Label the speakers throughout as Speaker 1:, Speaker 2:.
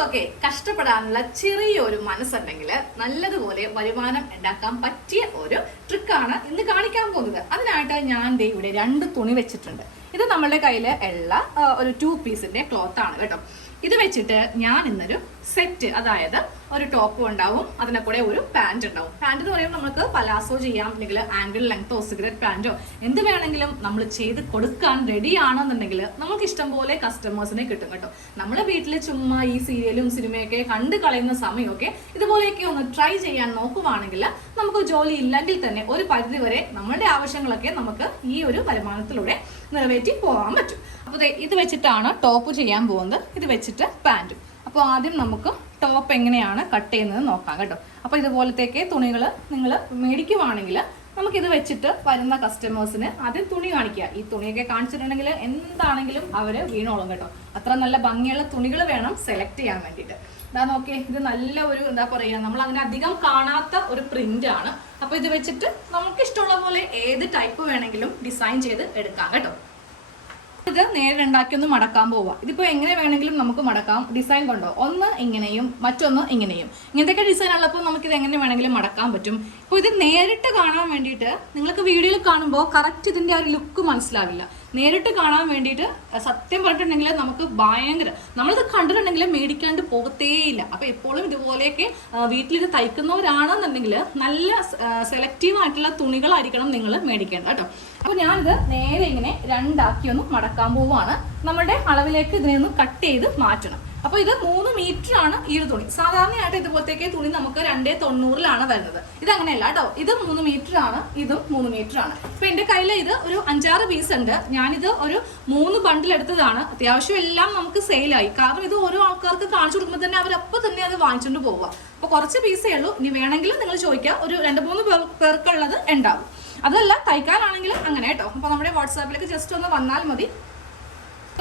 Speaker 1: നമുക്കൊക്കെ കഷ്ടപ്പെടാനുള്ള ചെറിയൊരു മനസ്സുണ്ടെങ്കിൽ നല്ലതുപോലെ വരുമാനം ഉണ്ടാക്കാൻ പറ്റിയ ഒരു ട്രിക്കാണ് ഇന്ന് കാണിക്കാൻ പോകുന്നത്. അതിനായിട്ട് ഞാൻ ഇവിടെ രണ്ട് തുണി വെച്ചിട്ടുണ്ട്. ഇത് നമ്മളുടെ കയ്യിൽ ഉള്ള ഒരു ടു പീസിന്റെ ക്ലോത്ത് ആണ് കേട്ടോ. ഇത് വെച്ചിട്ട് ഞാൻ ഇന്നൊരു സെറ്റ് അതായത് ഒരു ടോപ്പും ഉണ്ടാവും അതിനെ കൂടെ ഒരു പാന്റ് ഉണ്ടാവും. പാന്റ് എന്ന് പറയുമ്പോൾ നമുക്ക് പലാസോ ചെയ്യാം അല്ലെങ്കിൽ ആംഗിൾ ലെങ്ത്തോ സിഗരറ്റ് പാന്റോ എന്ത് വേണമെങ്കിലും നമ്മൾ ചെയ്ത് കൊടുക്കാൻ റെഡി ആണെന്നുണ്ടെങ്കിൽ നമുക്ക് ഇഷ്ടം പോലെ കസ്റ്റമേഴ്സിനെ കിട്ടും കേട്ടോ. നമ്മുടെ വീട്ടിൽ ചുമ്മാ ഈ സീരിയലും സിനിമയൊക്കെ കണ്ടു കളയുന്ന സമയമൊക്കെ ഇതുപോലെയൊക്കെ ഒന്ന് ട്രൈ ചെയ്യാൻ നോക്കുവാണെങ്കിൽ നമുക്ക് ജോലി ഇല്ലെങ്കിൽ തന്നെ ഒരു പരിധി വരെ നമ്മുടെ ആവശ്യങ്ങളൊക്കെ നമുക്ക് ഈ ഒരു വരുമാനത്തിലൂടെ നിറവേറ്റി പോകാൻ പറ്റും. അപ്പോൾ ഇത് വെച്ചിട്ടാണ് ടോപ്പ് ചെയ്യാൻ പോകുന്നത്. ഇത് വെച്ചിട്ട് പാന്റും അപ്പോൾ ആദ്യം നമുക്ക് ടോപ്പ് എങ്ങനെയാണ് കട്ട് ചെയ്യുന്നത് നോക്കാം കേട്ടോ. അപ്പോൾ ഇതുപോലത്തേക്ക് തുണികൾ നിങ്ങൾ മേടിക്കുവാണെങ്കിൽ നമുക്കിത് വെച്ചിട്ട് വരുന്ന കസ്റ്റമേഴ്സിന് ആദ്യം തുണി കാണിക്കുക. ഈ തുണിയൊക്കെ കാണിച്ചിട്ടുണ്ടെങ്കിൽ എന്താണെങ്കിലും അവർ വീണോളും കേട്ടോ. അത്ര നല്ല ഭംഗിയുള്ള തുണികൾ വേണം സെലക്ട് ചെയ്യാൻ വേണ്ടിയിട്ട്. ഇതാ നോക്കിയേ ഇത് നല്ല ഒരു എന്താ പറയുക നമ്മൾ അങ്ങനെ അധികം കാണാത്ത ഒരു പ്രിന്റ് ആണ്. അപ്പോൾ ഇത് വെച്ചിട്ട് നമുക്ക് ഇഷ്ടമുള്ള പോലെ ഏത് ടൈപ്പ് വേണമെങ്കിലും ഡിസൈൻ ചെയ്ത് എടുക്കാം കേട്ടോ. ഇത് നേരെ ഉണ്ടാക്കിയൊന്ന് മടക്കാൻ പോവാം. ഇതിപ്പോ എങ്ങനെ വേണമെങ്കിലും നമുക്ക് മടക്കാം. ഡിസൈൻ കൊണ്ടോ? ഒന്ന് ഇങ്ങനെയും മറ്റൊന്ന് ഇങ്ങനെയും. ഇങ്ങനത്തെയൊക്കെ ഡിസൈൻ ഉള്ളപ്പോൾ ഇത് എങ്ങനെ വേണമെങ്കിലും മടക്കാൻ പറ്റും. ഇപ്പോൾ ഇത് നേരിട്ട് കാണാൻ വേണ്ടിയിട്ട് നിങ്ങൾക്ക് വീഡിയോയിൽ കാണുമ്പോൾ കറക്റ്റ് ഇതിന്റെ ആ ഒരു ലുക്ക് മനസ്സിലാവില്ല. നേരിട്ട് കാണാൻ വേണ്ടിയിട്ട് സത്യം പറഞ്ഞിട്ടുണ്ടെങ്കിൽ നമുക്ക് ഭയങ്കര നമ്മളിത് കണ്ടിട്ടുണ്ടെങ്കിൽ മേടിക്കാണ്ട് പോകത്തേയില്ല. അപ്പൊ എപ്പോഴും ഇതുപോലെയൊക്കെ വീട്ടിലിത് തയ്ക്കുന്നവരാണെന്നുണ്ടെങ്കിൽ നല്ല സെലക്റ്റീവ് ആയിട്ടുള്ള തുണികളായിരിക്കണം നിങ്ങൾ മേടിക്കേണ്ടത് കേട്ടോ. അപ്പൊ ഞാനിത് നേരെ ഇങ്ങനെ രണ്ടാക്കി ഒന്ന് മടക്കാൻ പോവുകയാണ്. നമ്മുടെ അളവിലേക്ക് ഇതിനെ ഒന്ന് കട്ട് ചെയ്ത് മാറ്റണം. അപ്പൊ ഇത് മൂന്ന് മീറ്റർ ആണ് ഈ ഒരു തുണി. സാധാരണയായിട്ട് ഇതുപോലത്തേക്ക് തുണി നമുക്ക് രണ്ടേ തൊണ്ണൂറിലാണ് വരുന്നത്. ഇത് അങ്ങനെയല്ല കേട്ടോ. ഇത് മൂന്ന് മീറ്റർ ആണ് ഇതും മൂന്ന് മീറ്റർ ആണ്. ഇപ്പൊ എന്റെ കയ്യിൽ ഇത് ഒരു അഞ്ചാറ് പീസ് ഉണ്ട്. ഞാനിത് ഒരു മൂന്ന് ബണ്ടിൽ എടുത്തതാണ്. അത്യാവശ്യം എല്ലാം നമുക്ക് സെയിലായി കാരണം ഇത് ഓരോ ആൾക്കാർക്ക് കാണിച്ചു കൊടുക്കുമ്പോൾ തന്നെ അവരപ്പോൾ തന്നെ അത് വാങ്ങിച്ചുകൊണ്ട് പോവുക. അപ്പൊ കുറച്ച് പീസേ ഉള്ളൂ. ഇനി വേണമെങ്കിൽ നിങ്ങൾ ചോദിക്കുക ഒരു രണ്ട് മൂന്ന് പേർ പേർക്കുള്ളത് ഉണ്ടാവും. അതല്ല തയ്ക്കാനാണെങ്കിൽ അങ്ങനെ കേട്ടോ. അപ്പൊ നമ്മുടെ വാട്സാപ്പിലേക്ക് ജസ്റ്റ് ഒന്ന് വന്നാൽ മതി.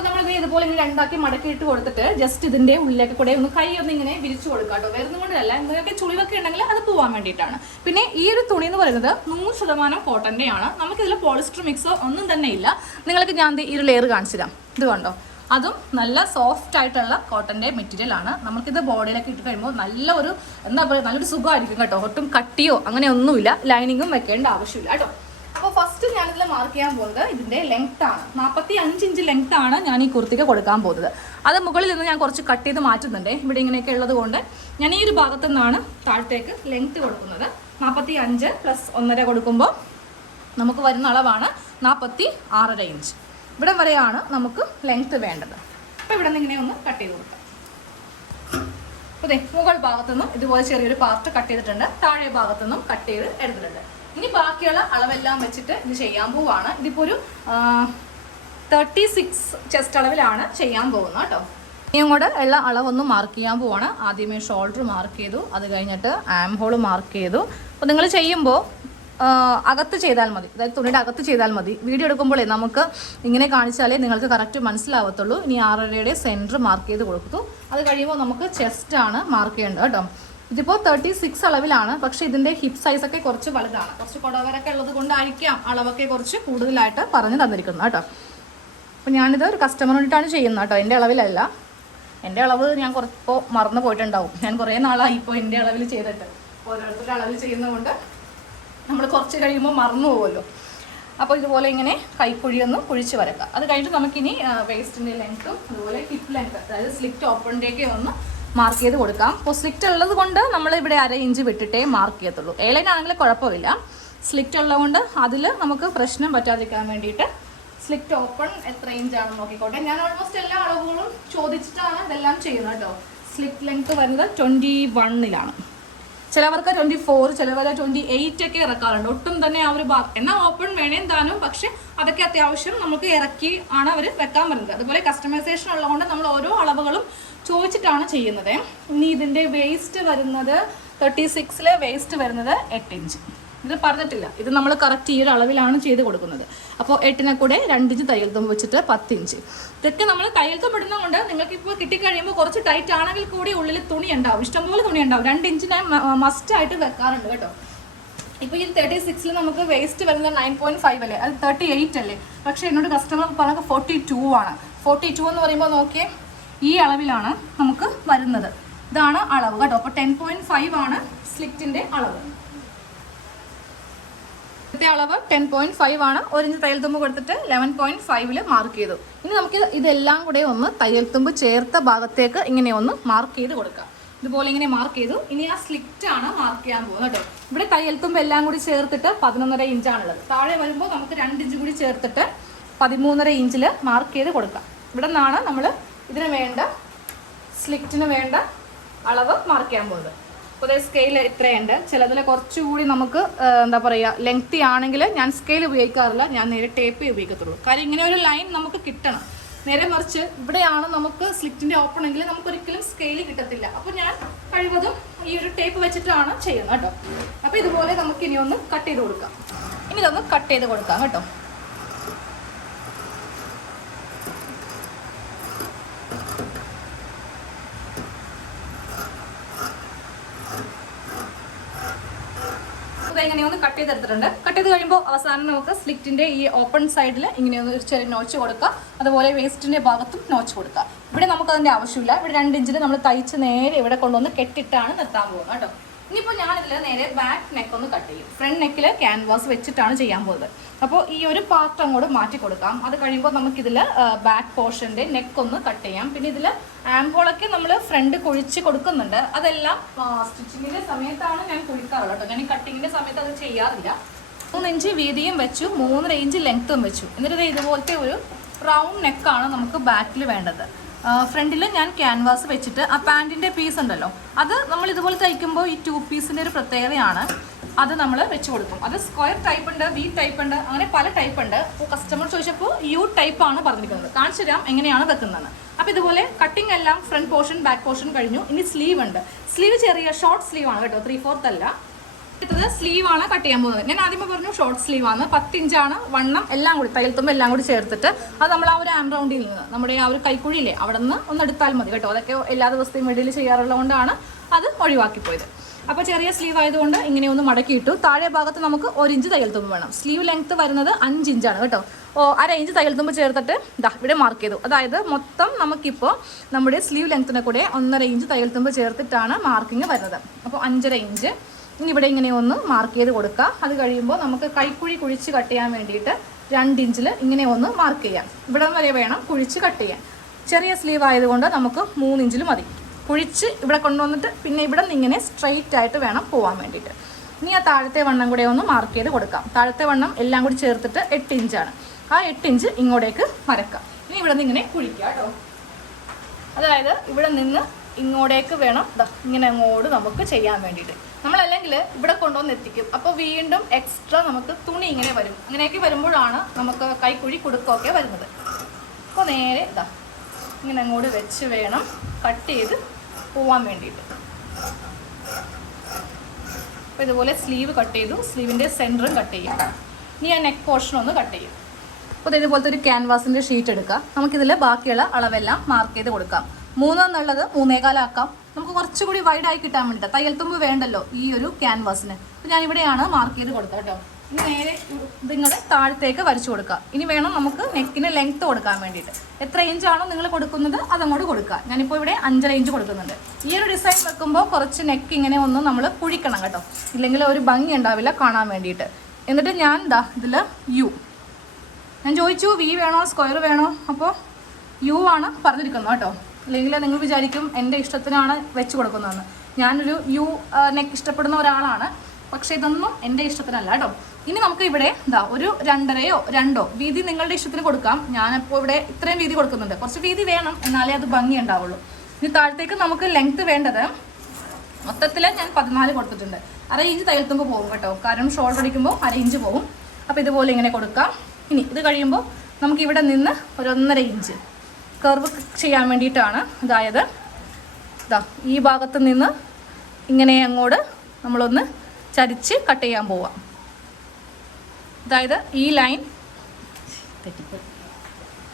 Speaker 1: നമ്മൾ ഇത് ഇതുപോലെ ഇങ്ങനെ രണ്ടാക്കി മടക്കി ഇട്ട് കൊടുത്തിട്ട് ജസ്റ്റ് ഇതിന്റെ ഉള്ളിലേക്ക് കൂടെ ഒന്ന് കൈ ഒന്ന് ഇങ്ങനെ വിരിച്ചു കൊടുക്കാം കേട്ടോ. വേറെ കൊണ്ടല്ല നിങ്ങൾക്ക് ചുളിവൊക്കെ ഉണ്ടെങ്കിൽ അത് പോവാൻ വേണ്ടിയിട്ടാണ്. പിന്നെ ഈ ഒരു തുണി എന്ന് പറയുന്നത് നൂറ് ശതമാനം കോട്ടന്റെ ആണ്. നമുക്ക് ഇതിൽ പോളിസ്റ്റർ മിക്സോ ഒന്നും തന്നെ ഇല്ല. നിങ്ങൾക്ക് ഞാൻ ഈ ഒരു ലെയർ കാണിച്ചു തരാം. ഇത് കണ്ടോ? അതും നല്ല സോഫ്റ്റ് ആയിട്ടുള്ള കോട്ടന്റെ മെറ്റീരിയൽ ആണ്. നമുക്കിത് ബോഡിയിലൊക്കെ ഇട്ട് കഴിയുമ്പോൾ നല്ല ഒരു എന്താ പറയുക നല്ലൊരു സുഖമായിരിക്കും കേട്ടോ. ഒട്ടും കട്ടിയോ അങ്ങനെ ഒന്നുമില്ല. ലൈനിങ്ങും വെക്കേണ്ട ആവശ്യമില്ല കേട്ടോ. ഞാനിതിൽ മാർക്ക് ചെയ്യാൻ പോകുന്നത് ഇതിന്റെ ലെങ്ത് ആണ്. നാൽപ്പത്തി അഞ്ച് ഇഞ്ച് ലെങ്ത് ആണ് ഞാൻ ഈ കുർത്തിക്ക് കൊടുക്കാൻ പോകുന്നത്. അത് മുകളിൽ നിന്ന് ഞാൻ കുറച്ച് കട്ട് ചെയ്ത് മാറ്റുന്നുണ്ട്. ഇവിടെ ഇങ്ങനെയൊക്കെ ഉള്ളത് കൊണ്ട് ഞാൻ ഈ ഒരു ഭാഗത്തു നിന്നാണ് താഴത്തേക്ക് ലെങ്ത് കൊടുക്കുന്നത്. നാൽപ്പത്തി അഞ്ച് പ്ലസ് ഒന്നര കൊടുക്കുമ്പോൾ നമുക്ക് വരുന്ന അളവാണ് നാൽപ്പത്തി ആറര ഇഞ്ച് ഇവിടെ വരെയാണ് നമുക്ക് ലെങ്ത് വേണ്ടത്. അപ്പോൾ ഇവിടെ നിന്ന് ഇങ്ങനെ ഒന്ന് കട്ട് ചെയ്ത് കൊടുക്കാം. അതെ മുകൾ ഭാഗത്തുനിന്നും ഇതുപോലെ ചെറിയൊരു പാർട്ട് കട്ട് ചെയ്തിട്ടുണ്ട്. താഴെ ഭാഗത്തുനിന്നും കട്ട് ചെയ്ത് എടുത്തിട്ടുണ്ട്. ബാക്കിയുള്ള അളവെല്ലാം വെച്ചിട്ട് ഇത് ചെയ്യാൻ പോവാണ്. ഇതിപ്പോ ഒരു തേർട്ടി സിക്സ് ചെസ്റ്റ് അളവിലാണ് ചെയ്യാൻ പോകുന്നത് കേട്ടോ. ഇനിയും കൂടെ ഉള്ള അളവൊന്നും മാർക്ക് ചെയ്യാൻ പോവാണ്. ആദ്യമേ ഷോൾഡർ മാർക്ക് ചെയ്തു. അത് കഴിഞ്ഞിട്ട് ആം ഹോൾ മാർക്ക് ചെയ്തു. അപ്പോൾ നിങ്ങൾ ചെയ്യുമ്പോൾ അകത്ത് ചെയ്താൽ മതി. അതായത് തുണിയുടെ അകത്ത് ചെയ്താൽ മതി. വീഡിയോ എടുക്കുമ്പോഴേ നമുക്ക് ഇങ്ങനെ കാണിച്ചാലേ നിങ്ങൾക്ക് കറക്റ്റ് മനസ്സിലാവത്തുള്ളൂ. ഇനി ആറരയുടെ സെന്റർ മാർക്ക് ചെയ്ത് കൊടുത്തു. അത് കഴിയുമ്പോൾ നമുക്ക് ചെസ്റ്റാണ് മാർക്ക് ചെയ്യേണ്ടത് കേട്ടോ. ഇതിപ്പോൾ തേർട്ടി സിക്സ് അളവിലാണ്. പക്ഷെ ഇതിന്റെ ഹിപ് സൈസ് ഒക്കെ കുറച്ച് വലുതാണ്. കുറച്ച് കുടവരൊക്കെ ഉള്ളത് കൊണ്ടായിരിക്കാം അളവൊക്കെ കുറച്ച് കൂടുതലായിട്ട് പറഞ്ഞു തന്നിരിക്കുന്നത് കേട്ടോ. അപ്പോൾ ഞാനിത് ഒരു കസ്റ്റമർ ചെയ്യുന്നത് കേട്ടോ. എന്റെ അളവിലല്ല. എന്റെ അളവ് ഞാൻ കുറച്ചിപ്പോൾ മറന്നു പോയിട്ടുണ്ടാവും. ഞാൻ കുറേ നാളായി ഇപ്പോൾ എന്റെ അളവിൽ ചെയ്തിട്ട്. ഓരോരുത്തരുടെ അളവിൽ ചെയ്യുന്നതുകൊണ്ട് നമ്മൾ കുറച്ച് കഴിയുമ്പോൾ മറന്നു പോകുമല്ലോ. അപ്പോൾ ഇതുപോലെ ഇങ്ങനെ കൈക്കുഴിയൊന്ന് കുഴിച്ച് വരക്കുക അത് കഴിഞ്ഞിട്ട് നമുക്കിനി വേസ്റ്റിന്റെ ലെങ്ത്തും അതുപോലെ ഹിപ്പ് ലെങ്ത് അതായത് സ്ലിറ്റ് ഓപ്പണിന്റെയൊക്കെ ഒന്ന് മാർക്ക് ചെയ്ത് കൊടുക്കാം. അപ്പോൾ സ്ലിറ്റ് ഉള്ളത് കൊണ്ട് നമ്മൾ ഇവിടെ അര ഇഞ്ച് വിട്ടിട്ടേ മാർക്ക് ചെയ്യത്തുള്ളൂ. എലൈൻ ലൈൻ ആണെങ്കിൽ കുഴപ്പമില്ല. സ്ലിറ്റ് ഉള്ളതുകൊണ്ട് അതിൽ നമുക്ക് പ്രശ്നം പറ്റാതിരിക്കാൻ വേണ്ടിയിട്ട് സ്ലിറ്റ് ഓപ്പൺ എത്ര ഇഞ്ചാണെന്ന് നോക്കിക്കോട്ടെ. ഞാൻ ഓൾമോസ്റ്റ് എല്ലാ അളവുകളും ചോദിച്ചിട്ടാണ് ഇതെല്ലാം ചെയ്യുന്നത് കേട്ടോ. സ്ലിറ്റ് ലെങ്ത് വരുന്നത് ട്വന്റി വണ്ണിലാണ് ചിലവർക്ക് ട്വന്റി ഫോർ ചിലവർ ട്വന്റി എയ്റ്റ് ഒക്കെ ഇറക്കാറുണ്ട്. ഒട്ടും തന്നെ ആ ഒരു ഭാഗം എന്നാൽ ഓപ്പൺ വേണേ താനും പക്ഷെ അതൊക്കെ അത്യാവശ്യം നമുക്ക് ഇറക്കി ആണ് അവർ വെക്കാൻ പറയുന്നത് അതുപോലെ കസ്റ്റമൈസേഷൻ ഉള്ളതുകൊണ്ട് നമ്മൾ ഓരോ അളവുകളും ചോദിച്ചിട്ടാണ് ചെയ്യുന്നത്. ഇനി ഇതിന്റെ വേസ്റ്റ് വരുന്നത് തേർട്ടി സിക്സിലെ വേസ്റ്റ് വരുന്നത് എട്ട് ഇഞ്ച് ഇത് പറഞ്ഞിട്ടില്ല. ഇത് നമ്മൾ കറക്റ്റ് ഈ ഒരു അളവിലാണ് ചെയ്ത് കൊടുക്കുന്നത്. അപ്പോൾ എട്ടിനെ കൂടെ രണ്ടിഞ്ച് ഇഞ്ച് തയ്യൽ വെച്ചിട്ട് പത്തിഞ്ച് ഇതൊക്കെ നമ്മൾ തയ്യൽത്തം ഇടുന്നതുകൊണ്ട് നിങ്ങൾക്ക് ഇപ്പോൾ കിട്ടിക്കഴിയുമ്പോൾ കുറച്ച് ടൈറ്റ് ആണെങ്കിൽ കൂടി ഉള്ളിൽ തുണി ഉണ്ടാവും. ഇഷ്ടംപോലെ തുണി ഉണ്ടാവും. രണ്ട് മസ്റ്റ് ആയിട്ട് വെക്കാറുണ്ട് കേട്ടോ. ഇപ്പോൾ ഈ തേർട്ടി സിക്സിൽ നമുക്ക് വേസ്റ്റ് വരുന്നത് നയൻ പോയിന്റ് ഫൈവ് അല്ലേ? അത് തേർട്ടി എയ്റ്റ് അല്ലേ? പക്ഷേ എന്നോട് കസ്റ്റമർ പറഞ്ഞത് ഫോർട്ടി ടു ആണ്. ഫോർട്ടി ടു എന്ന് പറയുമ്പോൾ നോക്കിയേ ഈ അളവിലാണ് നമുക്ക് വരുന്നത്. ഇതാണ് അളവ് കേട്ടോ. അപ്പോൾ ടെൻ പോയിന്റ് ഫൈവ് ആണ് സ്ലിറ്റിന്റെ അളവ്. ഇവിടുത്തെ അളവ് ടെൻ പോയിന്റ് ഫൈവ് ആണ്. ഒരു ഇഞ്ച് തയ്യൽ തുമ്പ് കൊടുത്തിട്ട് ലെവൻ പോയിന്റ് ഫൈവിൽ മാർക്ക് ചെയ്തു. ഇനി നമുക്ക് ഇതെല്ലാം കൂടെ ഒന്ന് തയ്യൽ തുമ്പ് ചേർത്ത ഭാഗത്തേക്ക് ഇങ്ങനെ ഒന്ന് മാർക്ക് ചെയ്ത് കൊടുക്കാം. ഇതുപോലെ ഇങ്ങനെ മാർക്ക് ചെയ്തു. ഇനി ആ സ്ലിറ്റ് ആണ് മാർക്ക് ചെയ്യാൻ പോകുന്നത് കേട്ടോ. ഇവിടെ തയ്യൽ തുമ്പ് എല്ലാം കൂടി ചേർത്തിട്ട് പതിനൊന്നര ഇഞ്ചാണുള്ളത് താഴെ വരുമ്പോൾ നമുക്ക് രണ്ട് ഇഞ്ച് കൂടി ചേർത്തിട്ട് പതിമൂന്നര ഇഞ്ചിൽ മാർക്ക് ചെയ്ത് കൊടുക്കാം. ഇവിടെ നിന്നാണ് നമ്മൾ ഇതിന് വേണ്ട സ്ലിറ്റിന് വേണ്ട അളവ് മാർക്ക് ചെയ്യാൻ പോകുന്നത്. അപ്പോൾ സ്കെയിൽ ഇത്രയുണ്ട്. ചിലതിൽ കുറച്ചുകൂടി നമുക്ക് എന്താ പറയുക ലെങ്ത്തി ആണെങ്കിൽ ഞാൻ സ്കെയിൽ ഉപയോഗിക്കാറില്ല. ഞാൻ നേരെ ടേപ്പ് ഉപയോഗിക്കത്തുള്ളൂ. കാര്യം ഇങ്ങനെ ഒരു ലൈൻ നമുക്ക് കിട്ടണം. നേരെ മറിച്ച് ഇവിടെയാണ് നമുക്ക് സ്ലിറ്റിന്റെ ഓപ്പൺ എങ്കിൽ നമുക്ക് ഒരിക്കലും സ്കെയിൽ കിട്ടത്തില്ല. അപ്പോൾ ഞാൻ കഴിവതും ഈ ഒരു ടേപ്പ് വെച്ചിട്ടാണ് ചെയ്യുന്നത് കേട്ടോ. അപ്പോൾ ഇതുപോലെ നമുക്ക് ഇനി ഒന്ന് കട്ട് ചെയ്ത് കൊടുക്കാം. ഇനി ഇതൊന്ന് കട്ട് ചെയ്ത് കൊടുക്കാം കേട്ടോ ഇത് ഇങ്ങനെ ഒന്ന് കട്ട് ചെയ്ത് കഴിയുമ്പോൾ അവസാനം നമുക്ക് സ്ലിറ്റിന്റെ ഈ ഓപ്പൺ സൈഡിൽ ഇങ്ങനെ ഒന്ന് ഒരു ചെറിയ നോച്ച് കൊടുക്കുക. അതുപോലെ വേസ്റ്റിന്റെ ഭാഗത്തും നോച്ച് കൊടുക്കുക. ഇവിടെ നമുക്ക് അതിന്റെ ആവശ്യമില്ല. ഇവിടെ രണ്ട് ഇഞ്ചിൽ നമ്മൾ തയ്ച്ച് നേരെ ഇവിടെ കൊണ്ടുവന്ന് കെട്ടിട്ടാണ് നിർത്താൻ പോകുന്നത് കേട്ടോ. ഇനിയിപ്പോൾ ഞാനിതിൽ നേരെ ബാക്ക് നെക്ക് ഒന്ന് കട്ട് ചെയ്യും. ഫ്രണ്ട് നെക്കിൽ ക്യാൻവാസ് വെച്ചിട്ടാണ് ചെയ്യാൻ പോകുന്നത്. അപ്പോൾ ഈ ഒരു പാർട്ട് അങ്ങോട്ട് മാറ്റി കൊടുക്കാം. അത് കഴിയുമ്പോൾ നമുക്കിതിൽ ബാക്ക് പോർഷന്റെ നെക്ക് ഒന്ന് കട്ട് ചെയ്യാം. പിന്നെ ഇതിൽ ആംബോളൊക്കെ നമ്മൾ ഫ്രണ്ട് കുഴിച്ച് കൊടുക്കുന്നുണ്ട്. അതെല്ലാം സ്റ്റിച്ചിങ്ങിന്റെ സമയത്താണ് ഞാൻ കുഴിക്കാറുള്ളത് കേട്ടോ. ഞാൻ കട്ടിങ്ങിന്റെ സമയത്ത് അത് ചെയ്യാറില്ല. മൂന്ന് ഇഞ്ച് വീതിയും വെച്ചു. മൂന്നര ഇഞ്ച് ലെങ്ത്തും വെച്ചു. എന്നിട്ട് ഇതുപോലത്തെ ഒരു റൗണ്ട് നെക്കാണ് നമുക്ക് ബാക്കിൽ വേണ്ടത്. ഫ്രണ്ടിൽ ഞാൻ ക്യാൻവാസ് വെച്ചിട്ട് ആ പാന്റിന്റെ പീസ് ഉണ്ടല്ലോ. അത് നമ്മൾ ഇതുപോലെ തയ്ക്കുമ്പോൾ ഈ ടു പീസിന്റെ ഒരു പ്രത്യേകതയാണ്. അത് നമ്മൾ വെച്ച് കൊടുക്കും. അത് സ്ക്വയർ ടൈപ്പ് ഉണ്ട് വി ടൈപ്പ് ഉണ്ട് അങ്ങനെ പല ടൈപ്പ് ഉണ്ട്. അപ്പോൾ കസ്റ്റമർ ചോദിച്ചപ്പോൾ യു ടൈപ്പ് ആണ് പറഞ്ഞിരിക്കുന്നത്. കാണിച്ചു തരാം എങ്ങനെയാണ് വെക്കുന്നത് അപ്പോൾ ഇതുപോലെ കട്ടിംഗ് എല്ലാം ഫ്രണ്ട് പോർഷൻ ബാക്ക് പോർഷൻ കഴിഞ്ഞു. ഇനി സ്ലീവ് ഉണ്ട്. സ്ലീവ് ചെറിയ ഷോർട്ട് സ്ലീവ് ആണ് കേട്ടോ. ത്രീ ഫോർത്ത് അല്ല. അടുത്തത് സ്ലീവ് ആണ് കട്ട് ചെയ്യാൻ പോകുന്നത്. ഞാൻ ആദ്യമേ പറഞ്ഞു ഷോർട്ട് സ്ലീവ് ആണ്. പത്ത് ഇഞ്ചാണ് വണ്ണം എല്ലാം കൂടി തയ്യൽത്തുമ്പോൾ എല്ലാം കൂടി ചേർത്തിട്ട് അത് നമ്മൾ ആ ഒരു ആം റൗണ്ടിൽ നിന്ന് നമ്മുടെ ആ ഒരു കൈക്കുഴിയില്ലേ അവിടെ നിന്ന് ഒന്ന് എടുത്താൽ മതി കേട്ടോ. അതൊക്കെ എല്ലാ ദിവസത്തെയും വെടിയിൽ ചെയ്യാറുള്ളത് കൊണ്ടാണ് അത് ഒഴിവാക്കിപ്പോയത്. അപ്പോൾ ചെറിയ സ്ലീവ് ആയതുകൊണ്ട് ഇങ്ങനെ ഒന്ന് മടക്കി ഇട്ടു താഴെ ഭാഗത്ത് നമുക്ക് ഒരു ഇഞ്ച് തയ്യൽ തുമ്പ് വേണം. സ്ലീവ് ലെങ്ത് വരുന്നത് അഞ്ച് ഇഞ്ചാണ് കേട്ടോ. ഓ അര ഇഞ്ച് തയ്യൽ തുമ്പ് ചേർത്തിട്ട് ദാ ഇവിടെ മാർക്ക് ചെയ്തു. അതായത് മൊത്തം നമുക്കിപ്പോൾ നമ്മുടെ സ്ലീവ് ലെങ്ത്തിനെ കൂടെ ഒന്നര ഇഞ്ച് തയ്യൽ തുമ്പ് ചേർത്തിട്ടാണ് മാർക്കിങ് വരുന്നത്. അപ്പോൾ അഞ്ചര ഇഞ്ച് ഇനി ഇവിടെ ഇങ്ങനെ ഒന്ന് മാർക്ക് ചെയ്ത് കൊടുക്കുക അത് കഴിയുമ്പോൾ നമുക്ക് കൈക്കുഴി കുഴിച്ച് കട്ട് ചെയ്യാൻ വേണ്ടിയിട്ട് രണ്ട് ഇഞ്ചിൽ ഇങ്ങനെ ഒന്ന് മാർക്ക് ചെയ്യാം. ഇവിടെ വരെ വേണം കുഴിച്ച് കട്ട് ചെയ്യാൻ. ചെറിയ സ്ലീവ് ആയതുകൊണ്ട് നമുക്ക് മൂന്ന് ഇഞ്ചിൽ മതി. കുഴിച്ച് ഇവിടെ കൊണ്ടുവന്നിട്ട് പിന്നെ ഇവിടെ നിന്ന് ഇങ്ങനെ സ്ട്രെയിറ്റ് ആയിട്ട് വേണം പോകാൻ വേണ്ടിയിട്ട്. ഇനി ആ താഴത്തെ വണ്ണം കൂടെ ഒന്ന് മാർക്ക് ചെയ്ത് കൊടുക്കാം. താഴത്തെ വണ്ണം എല്ലാം കൂടി ചേർത്തിട്ട് എട്ട് ഇഞ്ചാണ് ആ എട്ട് ഇഞ്ച് ഇങ്ങോട്ടേക്ക് മരക്കാം. ഇനി ഇവിടെ നിന്ന് ഇങ്ങനെ കുഴിക്കുക കേട്ടോ. അതായത് ഇവിടെ നിന്ന് ഇങ്ങോട്ടേക്ക് വേണം ഇങ്ങനെ അങ്ങോട്ട് നമുക്ക് ചെയ്യാൻ വേണ്ടിയിട്ട്. നമ്മളല്ലെങ്കിൽ ഇവിടെ കൊണ്ടുവന്ന് എത്തിക്കും. അപ്പോൾ വീണ്ടും എക്സ്ട്രാ നമുക്ക് തുണി ഇങ്ങനെ വരും. ഇങ്ങനെയൊക്കെ വരുമ്പോഴാണ് നമുക്ക് കൈക്കുഴി കുടുക്കമൊക്കെ വരുന്നത്. അപ്പോൾ നേരെ ഇതാ ഇങ്ങനെ അങ്ങോട്ട് വെച്ച് വേണം കട്ട് ചെയ്ത് പോവാൻ വേണ്ടിയിട്ട്. അപ്പോൾ ഇതുപോലെ സ്ലീവ് കട്ട് ചെയ്തു. സ്ലീവിന്റെ സെന്ററും കട്ട് ചെയ്യും. ഇനി ആ നെക്ക് പോർഷൻ ഒന്ന് കട്ട് ചെയ്യും. അപ്പോൾ ഇതേപോലത്തെ ഒരു ക്യാൻവാസിന്റെ ഷീറ്റ് എടുക്കാം നമുക്കിതിൽ ബാക്കിയുള്ള അളവെല്ലാം മാർക്ക് ചെയ്ത് കൊടുക്കാം. മൂന്നെന്നുള്ളത് മൂന്നേകാലാക്കാം. നമുക്ക് കുറച്ചുകൂടി വൈഡായി കിട്ടാൻ വേണ്ടിയിട്ട് തയ്യൽത്തുമ്പ് വേണ്ടല്ലോ ഈ ഒരു ക്യാൻവാസിന്. അപ്പോൾ ഞാൻ ഇവിടെയാണ് മാർക്ക് ചെയ്ത് കൊടുത്തത് കേട്ടോ. ഇനി നേരെ ഇതിങ്ങനെ താഴത്തേക്ക് വരച്ചു കൊടുക്കുക ഇനി വേണം നമുക്ക് നെക്കിന് ലെങ്ത് കൊടുക്കാൻ വേണ്ടിയിട്ട്. എത്ര ഇഞ്ചാണോ നിങ്ങൾ കൊടുക്കുന്നത് അതങ്ങോട്ട് കൊടുക്കുക ഞാനിപ്പോൾ ഇവിടെ അഞ്ചര ഇഞ്ച് കൊടുക്കുന്നുണ്ട്. ഈ ഒരു ഡിസൈൻ വെക്കുമ്പോൾ കുറച്ച് നെക്ക് ഇങ്ങനെ ഒന്ന് നമ്മൾ കുഴിക്കണം കേട്ടോ. ഇല്ലെങ്കിൽ ഒരു ഭംഗി ഉണ്ടാവില്ല കാണാൻ വേണ്ടിയിട്ട്. എന്നിട്ട് ഞാൻ എന്താ ഇതിൽ യു ഞാൻ ചോദിച്ചു വി വേണോ സ്ക്വയർ വേണോ? അപ്പോൾ യു ആണ് പറഞ്ഞിരിക്കുന്നത് കേട്ടോ. അല്ലെങ്കിൽ നിങ്ങൾ വിചാരിക്കും എന്റെ ഇഷ്ടത്തിനാണ് വെച്ച് കൊടുക്കുന്നതെന്ന്. ഞാനൊരു യു നെക്ക് ഇഷ്ടപ്പെടുന്ന ഒരാളാണ്. പക്ഷേ ഇതൊന്നും എന്റെ ഇഷ്ടത്തിനല്ല കേട്ടോ. ഇനി നമുക്ക് ഇവിടെ എന്താ ഒരു രണ്ടരയോ രണ്ടോ വീതി നിങ്ങളുടെ ഇഷ്ടത്തിന് കൊടുക്കാം. ഞാനിപ്പോൾ ഇവിടെ ഇത്രയും വീതി കൊടുക്കുന്നുണ്ട്. കുറച്ച് വീതി വേണം എന്നാലേ അത് ഭംഗി ഉണ്ടാവുള്ളൂ. ഇനി താഴത്തേക്ക് നമുക്ക് ലെങ്ത് വേണ്ടത് മൊത്തത്തിൽ ഞാൻ പതിനാല് കൊടുത്തിട്ടുണ്ട്. അര ഇഞ്ച് തയ്യൽത്തുമ്പോൾ പോകും കേട്ടോ. കാരണം ഷോൾഡർ അടിക്കുമ്പോൾ അര ഇഞ്ച് പോകും അപ്പോൾ ഇതുപോലെ ഇങ്ങനെ കൊടുക്കാം. ഇനി ഇത് കഴിയുമ്പോൾ നമുക്ക് ഇവിടെ നിന്ന് ഒരു ഒന്നര ഇഞ്ച് കർവ് ചെയ്യാൻ വേണ്ടിയിട്ടാണ് അതായത് ഇതാ ഈ ഭാഗത്ത് നിന്ന് ഇങ്ങനെ അങ്ങോട്ട് നമ്മളൊന്ന് ചരിച്ച് കട്ട് ചെയ്യാൻ പോവാം. അതായത് ഈ ലൈൻ തെറ്റിപ്പോയി.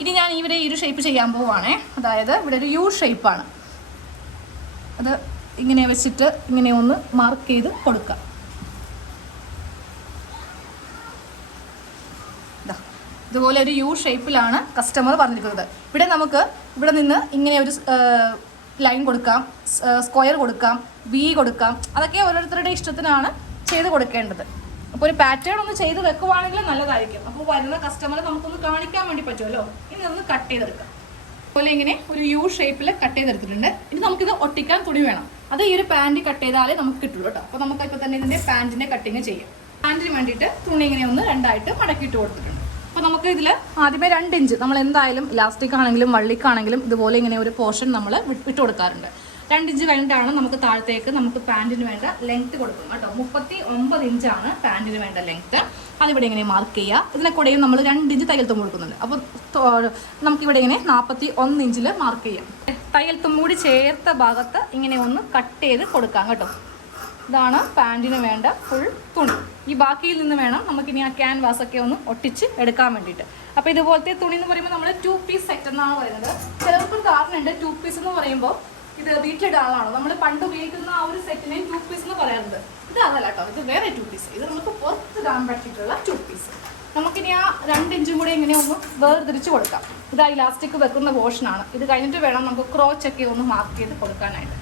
Speaker 1: ഇനി ഞാൻ ഇവിടെ ഈ ഒരു ഷേപ്പ് ചെയ്യാൻ പോവുകയാണേ അതായത് ഇവിടെ ഒരു യു ഷേപ്പാണ് അത് ഇങ്ങനെ വെച്ചിട്ട് ഇങ്ങനെ ഒന്ന് മാർക്ക് ചെയ്ത് കൊടുക്കാം. ഇതുപോലെ ഒരു യു ഷേപ്പിലാണ് കസ്റ്റമർ പറഞ്ഞിരിക്കുന്നത്. ഇവിടെ നമുക്ക് ഇവിടെ നിന്ന് ഇങ്ങനെ ഒരു ലൈൻ കൊടുക്കാം സ്ക്വയർ കൊടുക്കാം വി കൊടുക്കാം. അതൊക്കെ ഓരോരുത്തരുടെ ഇഷ്ടത്തിനാണ് ചെയ്ത് കൊടുക്കേണ്ടത്. അപ്പോൾ ഒരു പാറ്റേൺ ഒന്ന് ചെയ്ത് വെക്കുവാണെങ്കിൽ നല്ലതായിരിക്കും. അപ്പോൾ വരുന്ന കസ്റ്റമറെ നമുക്കൊന്ന് കാണിക്കാൻ വേണ്ടി പറ്റുമല്ലോ? ഇനി അതൊന്ന് കട്ട് ചെയ്തെടുക്കാം. അതുപോലെ ഇങ്ങനെ ഒരു യു ഷേപ്പിൽ കട്ട് ചെയ്തെടുത്തിട്ടുണ്ട്. ഇനി നമുക്കിത് ഒട്ടിക്കാൻ തുണി വേണം. അത് ഈ ഒരു പാന്റ് കട്ട് ചെയ്താലേ നമുക്ക് കിട്ടുള്ളൂ കേട്ടോ. അപ്പോൾ നമുക്ക് ഇപ്പോൾ തന്നെ ഇതിന്റെ പാന്റിന്റെ കട്ടിങ് ചെയ്യാം. പാന്റിന് വേണ്ടിയിട്ട് തുണി ഇങ്ങനെ ഒന്ന് രണ്ടായിട്ട് മടക്കിയിട്ട് കൊടുത്തിട്ടുണ്ട്. അപ്പോൾ നമുക്ക് ഇതിൽ ആദ്യമേ രണ്ട് ഇഞ്ച്. നമ്മൾ എന്തായാലും ഇലാസ്റ്റിക് ആണെങ്കിലും വള്ളിക്കാണെങ്കിലും ഇതുപോലെ ഇങ്ങനെ ഒരു പോർഷൻ നമ്മൾ വിട്ട് കൊടുക്കാറുണ്ട്. രണ്ട് ഇഞ്ച് കഴിഞ്ഞിട്ടാണ് നമുക്ക് താഴത്തേക്ക് നമുക്ക് പാന്റിന് വേണ്ട ലെങ്ത് കൊടുക്കും കേട്ടോ. മുപ്പത്തി ഒമ്പത് ഇഞ്ചാണ് പാന്റിന് വേണ്ട ലെങ്ത് അതിവിടെ ഇങ്ങനെ മാർക്ക് ചെയ്യുക. ഇതിനെ കൂടെയും നമ്മൾ രണ്ട് ഇഞ്ച് തയ്യൽ തുമ്പ് കൊടുക്കുന്നുണ്ട്. അപ്പോൾ നമുക്കിവിടെ ഇങ്ങനെ നാൽപ്പത്തി ഒന്ന് ഇഞ്ചിൽ മാർക്ക് ചെയ്യാം. തയ്യൽ തുമ്പ് കൂടി ചേർത്ത ഭാഗത്ത് ഇങ്ങനെ ഒന്ന് കട്ട് ചെയ്ത് കൊടുക്കാം കേട്ടോ. ഇതാണ് പാന്റിന് വേണ്ട ഫുൾ തുണി. ഈ ബാക്കിയിൽ നിന്ന് വേണം നമുക്കിനി ആ ക്യാൻവാസ് ഒക്കെ ഒന്ന് ഒട്ടിച്ച് എടുക്കാൻ വേണ്ടിയിട്ട്. അപ്പോൾ ഇതുപോലത്തെ തുണി എന്ന് പറയുമ്പോൾ നമ്മൾ ടു പീസ് സെറ്റ് എന്നാണ് പറയുന്നത്. ചിലർക്കൊരു കാരണമുണ്ട് ടു പീസ് എന്ന് പറയുമ്പോൾ ഇത് വീട്ടിലിടാളാണോ നമ്മൾ പണ്ട് ഉപയോഗിക്കുന്ന ആ ഒരു സെറ്റിനെ ടൂ പീസ് എന്ന് പറയുന്നത് ഇത് അതല്ല കേട്ടോ ഇത് വേറെ ടൂ പീസ് ഇത് നമുക്ക് പുറത്തിടാൻ പറ്റിയിട്ടുള്ള ടൂ പീസ് നമുക്കിനി ആ രണ്ട് ഇഞ്ചും കൂടെ ഇങ്ങനെ ഒന്ന് വേർതിരിച്ച് കൊടുക്കാം. ഇത് ആ ഇലാസ്റ്റിക് വെക്കുന്ന പോർഷനാണ് ഇത് കഴിഞ്ഞിട്ട് വേണം നമുക്ക് ക്രോച്ച് ഒക്കെ ഒന്ന് മാർക്ക് ചെയ്ത് കൊടുക്കാനായിട്ട്.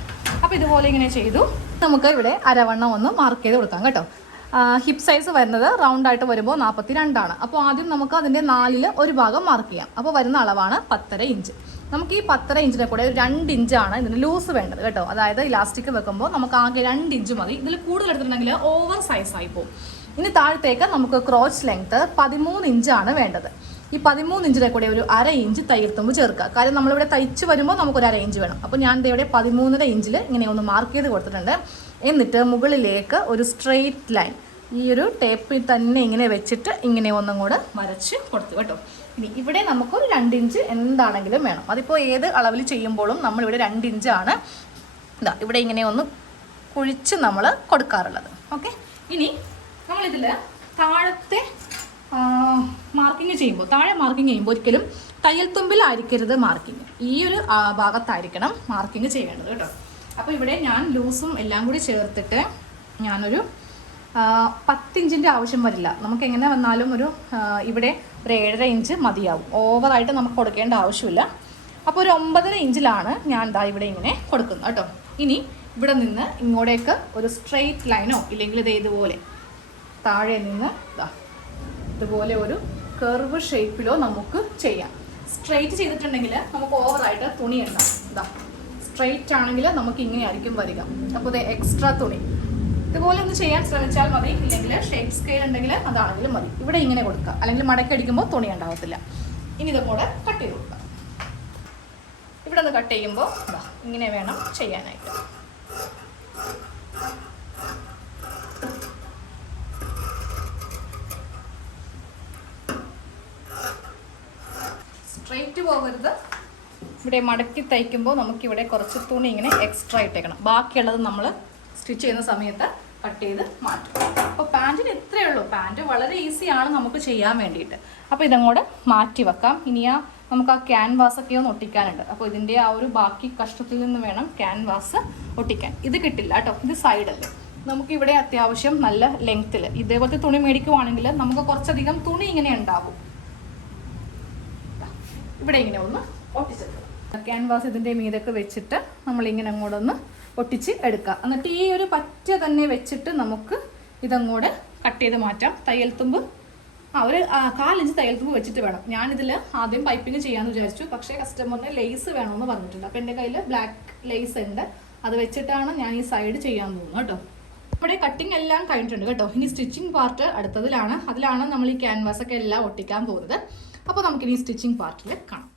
Speaker 1: അപ്പോൾ ഇതുപോലെ ഇങ്ങനെ ചെയ്തു. നമുക്ക് ഇവിടെ അരവണ്ണം ഒന്ന് മാർക്ക് ചെയ്ത് കൊടുക്കാം കേട്ടോ. ഹിപ്പ് സൈസ് വരുന്നത് റൗണ്ട് ആയിട്ട് വരുമ്പോൾ നാൽപ്പത്തി രണ്ടാണ് അപ്പോൾ ആദ്യം നമുക്ക് അതിന്റെ നാലിൽ ഒരു ഭാഗം മാർക്ക് ചെയ്യാം. അപ്പോൾ വരുന്ന അളവാണ് പത്തര ഇഞ്ച്. നമുക്ക് ഈ പത്തര ഇഞ്ചിനെ കൂടെ ഒരു രണ്ട് ഇഞ്ചാണ് ഇതിന് ലൂസ് വേണ്ടത് കേട്ടോ. അതായത് ഇലാസ്റ്റിക് വെക്കുമ്പോൾ നമുക്ക് ആകെ രണ്ട് ഇഞ്ച് മതി. ഇതിൽ കൂടുതൽ എടുത്തിട്ടുണ്ടെങ്കിൽ ഓവർ സൈസ് ആയി പോകും ഇനി താഴത്തേക്ക് നമുക്ക് ക്രോച്ച് ലെങ്ത് പതിമൂന്ന് ഇഞ്ചാണ് വേണ്ടത്. ഈ പതിമൂന്ന് ഇഞ്ചിനെ കൂടെ ഒരു അര ഇഞ്ച് തയ്യൽത്തുമ്പ് ചേർക്കുക. കാര്യം നമ്മളിവിടെ തയ്ച്ച് വരുമ്പോൾ നമുക്കൊരു അര ഇഞ്ച് വേണം. അപ്പോൾ ഞാൻ ഇവിടെ പതിമൂന്നര ഇഞ്ചിൽ ഇങ്ങനെ ഒന്ന് മാർക്ക് ചെയ്ത് കൊടുത്തിട്ടുണ്ട്. എന്നിട്ട് മുകളിലേക്ക് ഒരു സ്ട്രെയിറ്റ് ലൈൻ ഈ ഒരു ടേപ്പിൽ തന്നെ ഇങ്ങനെ വെച്ചിട്ട് ഇങ്ങനെ ഒന്നും കൂടെ വരച്ച് കൊടുത്തു കേട്ടോ. ഇനി ഇവിടെ നമുക്ക് രണ്ട് ഇഞ്ച് എന്താണെങ്കിലും വേണം. അതിപ്പോൾ ഏത് അളവിൽ ചെയ്യുമ്പോഴും നമ്മളിവിടെ രണ്ട് ഇഞ്ചാണ് ഇതാ ഇവിടെ ഇങ്ങനെ ഒന്ന് കുഴിച്ച് നമ്മൾ കൊടുക്കാറുള്ളത്. ഓക്കെ? ഇനി നമ്മളിതിൽ താഴത്തെ മാർക്കിങ് ചെയ്യുമ്പോൾ താഴെ മാർക്കിങ് ചെയ്യുമ്പോൾ ഒരിക്കലും തയ്യൽ തുമ്പിലായിരിക്കരുത് മാർക്കിങ് ഈ ഒരു ഭാഗത്തായിരിക്കണം മാർക്കിങ് ചെയ്യേണ്ടത് കേട്ടോ. അപ്പോൾ ഇവിടെ ഞാൻ ലൂസും എല്ലാം കൂടി ചേർത്തിട്ട് ഞാനൊരു പത്തിഞ്ചിന്റെ ആവശ്യം വരില്ല. നമുക്ക് എങ്ങനെ വന്നാലും ഒരു ഇവിടെ ഒരു ഏഴര ഇഞ്ച് മതിയാവും. ഓവറായിട്ട് നമുക്ക് കൊടുക്കേണ്ട ആവശ്യമില്ല. അപ്പോൾ ഒരു ഒമ്പതര ഇഞ്ചിലാണ് ഞാൻ ദാ ഇവിടെ ഇങ്ങനെ കൊടുക്കുന്നത് കേട്ടോ. ഇനി ഇവിടെ നിന്ന് ഇങ്ങോട്ടേക്ക് ഒരു സ്ട്രെയിറ്റ് ലൈനോ ഇല്ലെങ്കിൽ ഇത് ഇതുപോലെ താഴെ നിന്ന് ദാ ഇതുപോലെ ഒരു കർവ് ഷേപ്പിലോ നമുക്ക് ചെയ്യാം. സ്ട്രെയിറ്റ് ചെയ്തിട്ടുണ്ടെങ്കിൽ നമുക്ക് ഓവറായിട്ട് തുണി ഉണ്ടാവും ഇതാ സ്ട്രെയിറ്റ് ആണെങ്കിൽ നമുക്ക് ഇങ്ങനെ ആയിരിക്കും വരിക. അപ്പോൾ ഇത് എക്സ്ട്രാ തുണി. ഇതുപോലെ ഒന്ന് ചെയ്യാൻ ശ്രമിച്ചാൽ മതി. ഇല്ലെങ്കിൽ ഷേപ്പ് സ്കെയിൽ ഉണ്ടെങ്കിൽ അതാണെങ്കിലും മതി. ഇവിടെ ഇങ്ങനെ കൊടുക്കുക. അല്ലെങ്കിൽ മടക്കി അടിക്കുമ്പോൾ തുണി ഉണ്ടാവത്തില്ല. ഇനി ഇതുപോലെ കൂടെ കട്ട് ചെയ്ത് കൊടുക്കാം ഇവിടെ നിന്ന് കട്ട് ചെയ്യുമ്പോൾ ഇങ്ങനെ വേണം ചെയ്യാനായിട്ട്. സ്ട്രെയിറ്റ് പോകരുത്. ഇവിടെ മടക്കി തയ്ക്കുമ്പോൾ നമുക്കിവിടെ കുറച്ച് തുണി ഇങ്ങനെ എക്സ്ട്രാ ഇട്ടേക്കണം. ബാക്കിയുള്ളത് നമ്മൾ സ്റ്റിച്ച് ചെയ്യുന്ന സമയത്ത് കട്ട് ചെയ്ത് മാറ്റും. അപ്പോൾ പാന്റിന് ഇത്രയേ ഉള്ളൂ. പാന്റ് വളരെ ഈസിയാണ് നമുക്ക് ചെയ്യാൻ വേണ്ടിയിട്ട്. അപ്പോൾ ഇതങ്ങോട്ട് മാറ്റി വെക്കാം. ഇനി ആ നമുക്ക് ആ ക്യാൻവാസ് ഒക്കെ ഒന്ന് ഒട്ടിക്കാനുണ്ട്. അപ്പോൾ ഇതിന്റെ ആ ഒരു ബാക്കി കഷ്ടത്തിൽ നിന്ന് വേണം ക്യാൻവാസ് ഒട്ടിക്കാൻ. ഇത് കിട്ടില്ല കേട്ടോ. ഇത് സൈഡല്ലേ നമുക്കിവിടെ അത്യാവശ്യം നല്ല ലെങ്ത്തിൽ ഇതേപോലത്തെ തുണി മേടിക്കുവാണെങ്കിൽ നമുക്ക് കുറച്ചധികം തുണി ഇങ്ങനെ ഉണ്ടാവും. ഇവിടെ ഇങ്ങനെ ഒന്ന് ഒട്ടിച്ചെടുക്കും. ക്യാൻവാസ് ഇതിന്റെ മീതൊക്കെ വെച്ചിട്ട് നമ്മളിങ്ങനെ അങ്ങോട്ടൊന്ന് ഒട്ടിച്ച് എടുക്കുക എന്നിട്ട് ഈ ഒരു പറ്റ തന്നെ വെച്ചിട്ട് നമുക്ക് ഇതങ്ങോട്ട് കട്ട് ചെയ്ത് മാറ്റാം. തയ്യൽ തുമ്പ്. ആ ഒരു കാലിഞ്ച് തയ്യൽ തുമ്പ് വെച്ചിട്ട് വേണം. ഞാനിതിൽ ആദ്യം പൈപ്പിംഗ് ചെയ്യാമെന്ന് വിചാരിച്ചു. പക്ഷേ കസ്റ്റമറിന് ലേസ് വേണമെന്ന് പറഞ്ഞിട്ടുണ്ട്. അപ്പോൾ എന്റെ കയ്യിൽ ബ്ലാക്ക് ലേസ് ഉണ്ട്. അത് വെച്ചിട്ടാണ് ഞാൻ ഈ സൈഡ് ചെയ്യാൻ പോകുന്നത് കേട്ടോ. ഇവിടെ കട്ടിംഗ് എല്ലാം കഴിഞ്ഞിട്ടുണ്ട് കേട്ടോ. ഇനി സ്റ്റിച്ചിങ് പാർട്ട് അടുത്തതിലാണ്. അതിലാണ് നമ്മൾ ഈ ക്യാൻവാസൊക്കെ എല്ലാം ഒട്ടിക്കാൻ പോകുന്നത്. അപ്പോൾ നമുക്കിനി സ്റ്റിച്ചിങ് പാർട്ടിൽ കാണാം.